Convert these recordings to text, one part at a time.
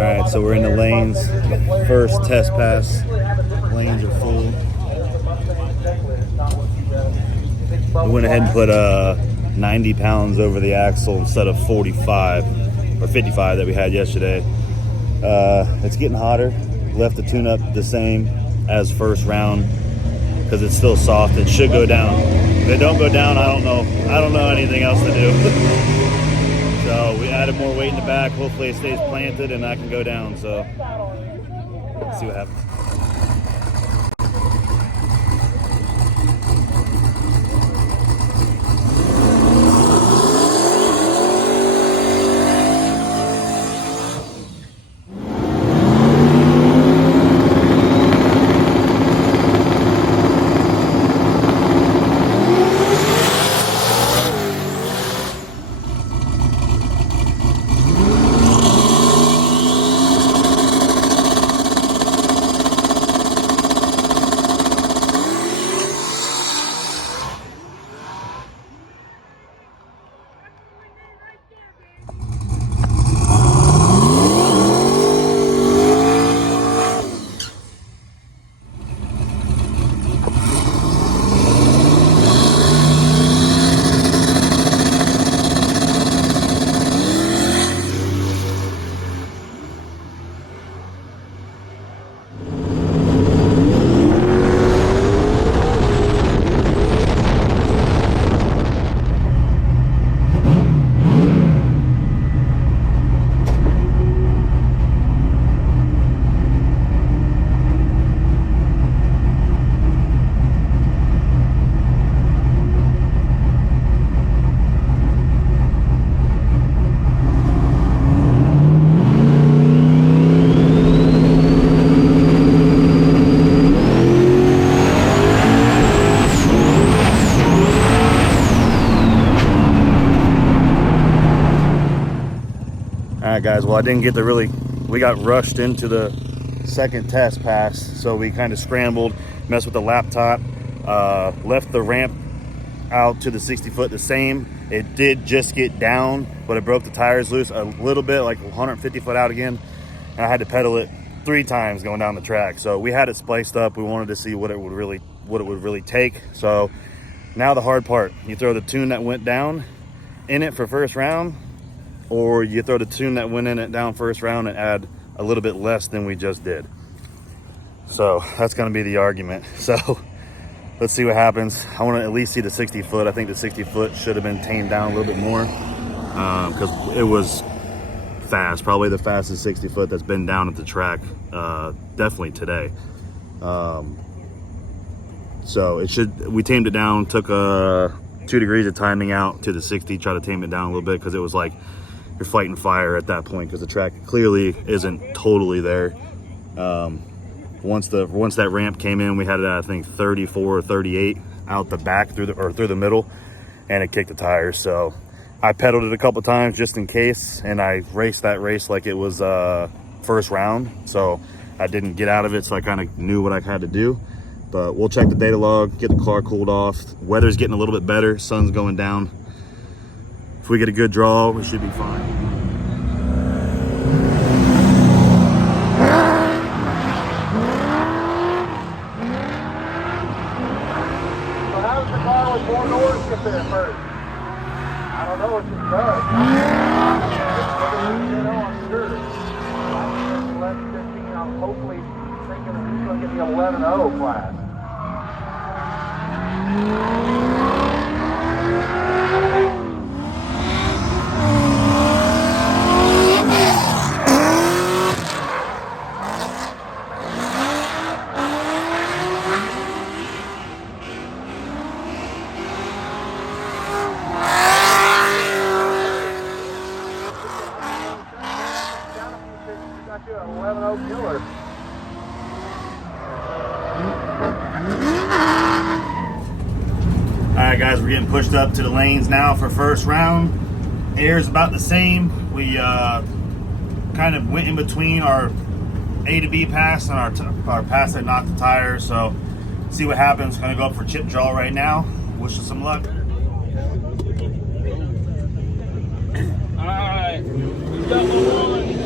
Alright, so we're in the lanes. First test pass. Lanes are full. We went ahead and put 90 pounds over the axle instead of 45 or 55 that we had yesterday. It's getting hotter. Left the tune-up the same as first round because it's still soft. It should go down. If they don't go down, I don't know. I don't know anything else to do. So we added more weight in the back. Hopefully it stays planted and I can go down. So let's see what happens. Alright guys, well I didn't get to we got rushed into the second test pass, so we kind of scrambled, messed with the laptop, left the ramp out to the 60 foot the same. It did just get down, but it broke the tires loose a little bit, like 150 foot out again, and I had to pedal it 3 times going down the track. So we had it spliced up. We wanted to see what it would really take. So now the hard part, you throw the tune that went down in it for first round, or you throw the tune that went in it down first round and add a little bit less than we just did. So that's going to be the argument. So let's see what happens. I want to at least see the 60 foot. I think the 60 foot should have been tamed down a little bit more because it was fast, probably the fastest 60 foot that's been down at the track, definitely today. So we tamed it down, took 2 degrees of timing out to the 60, try to tame it down a little bit because it was like you're fighting fire at that point because the track clearly isn't totally there. Once that ramp came in, we had it at I think 34 or 38 out the back through the middle, and it kicked the tires. So I pedaled it a couple times just in case, and I raced that race like it was first round. So I didn't get out of it, so I kind of knew what I had to do. But we'll check the data log, get the car cooled off. Weather's getting a little bit better, sun's going down. If we get a good draw, we should be fine. So how does the car with 4 doors get there first? I don't know if it does. I'm sure. I'm 15. I'm hopefully thinking that he's going to get the 11.0 class. Got you an 11.0 killer. Alright guys, we're getting pushed up to the lanes now for first round. Air's about the same. We kind of went in between our A to B pass and our pass that knocked the tires. So see what happens. Gonna go up for chip draw right now. Wish us some luck. Alright, we got one rolling.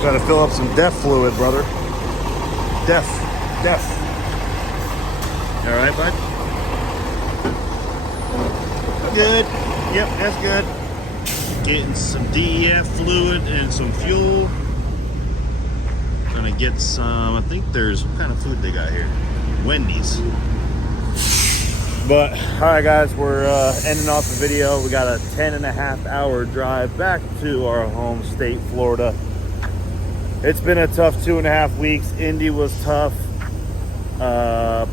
Got to fill up some DEF fluid, brother. DEF. You all right, bud? Good. Yep, that's good. Getting some DEF fluid and some fuel. Gonna get some, I think there's, what kind of food they got here? Wendy's. But, all right, guys, we're ending off the video. We got a 10.5-hour drive back to our home state, Florida. It's been a tough 2.5 weeks. Indy was tough.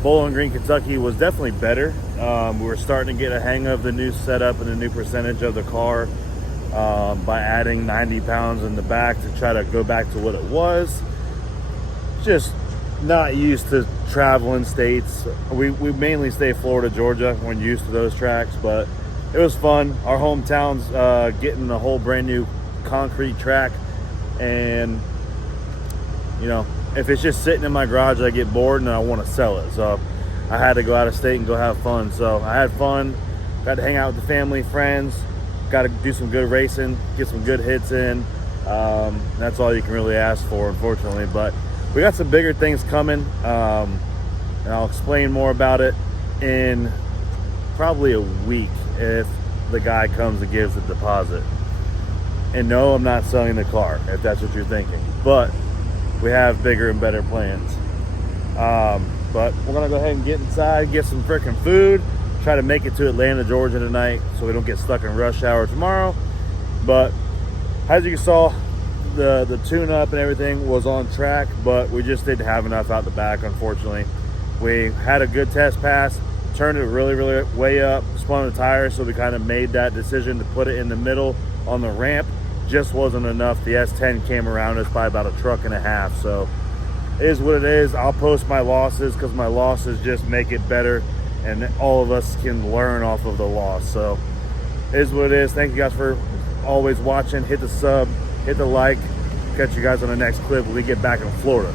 Bowling Green, Kentucky was definitely better. We were starting to get a hang of the new setup and the new percentage of the car by adding 90 pounds in the back to try to go back to what it was. Just not used to traveling states. We mainly stay Florida, Georgia. We're used to those tracks, but it was fun. Our hometown's getting a whole brand new concrete track, and you know, if it's just sitting in my garage, I get bored and I want to sell it. So I had to go out of state and go have fun. So I had fun, got to hang out with the family, friends, got to do some good racing, get some good hits in. That's all you can really ask for, unfortunately. But we got some bigger things coming, and I'll explain more about it in probably a week if the guy comes and gives the deposit. And no, I'm not selling the car, if that's what you're thinking. But we have bigger and better plans. But we're gonna go ahead and get inside, get some freaking food, try to make it to Atlanta, Georgia tonight so we don't get stuck in rush hour tomorrow. But as you saw, the tune-up and everything was on track, but we just didn't have enough out the back, unfortunately. We had a good test pass, turned it really way up, spun the tires, so we kind of made that decision to put it in the middle on the ramp. Just wasn't enough. The S10 came around us by about a truck and a half, so it is what it is. I'll post my losses because my losses just make it better, and all of us can learn off of the loss. So it is what it is. Thank you guys for always watching. Hit the sub, hit the like. Catch you guys on the next clip when we get back in Florida.